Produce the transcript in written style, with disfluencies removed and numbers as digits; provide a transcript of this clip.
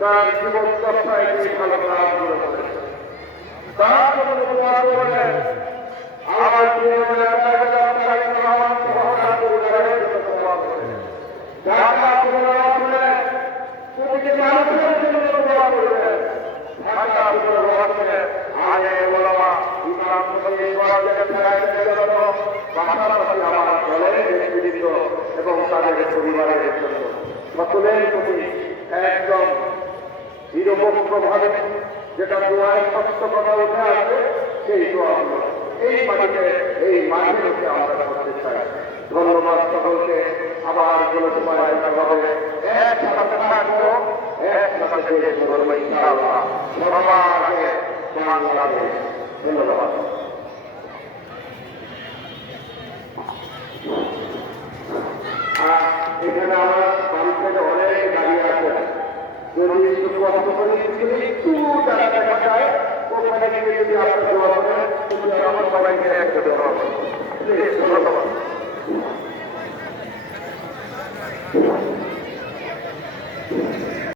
তার জীবন চর্চায় তিনি ভালো কাজ করে করেছেন। তার জন্য দোয়া করবেন আমার জীবনে আমার সহকার পরিবারের জন্য দোয়া করবেন। ঢাকা পুনর্বাসনে প্রতিটি মানুষের জন্য দোয়া করবেন। ঢাকা পুনর্বাসনে আগে ওলামা ইমাম মুসলিম জন্য পাশাপাশি আমার দলের নেতৃত্ব এবং তাদের পরিবারের জন্য সকলের প্রতি একদম নিরপেক্ষভাবে যেটা দোয়ায় সত্য কথা উঠে আসবে সেই দোয়া হল এই মাটিতে এই মাঠে আমরা করতে চাই। ধন্যবাদ সকলকে। আবার কোনো সময় দেখা হবে, একসাথে থাকবো, একসাথে দেশ করবো ইনশাআল্লাহ। সবাইকে বাংলাদেশ। ধন্যবাদ। এখানে আমার বাড়ি থেকে অনেক দাঁড়িয়ে আছে, যদি একটু কষ্ট করে একটু টাকা দেখা যায় ওখানে গিয়ে যদি আপনার দোয়া করেন আমার সবাইকে একটা দেওয়া হবে। ধন্যবাদ।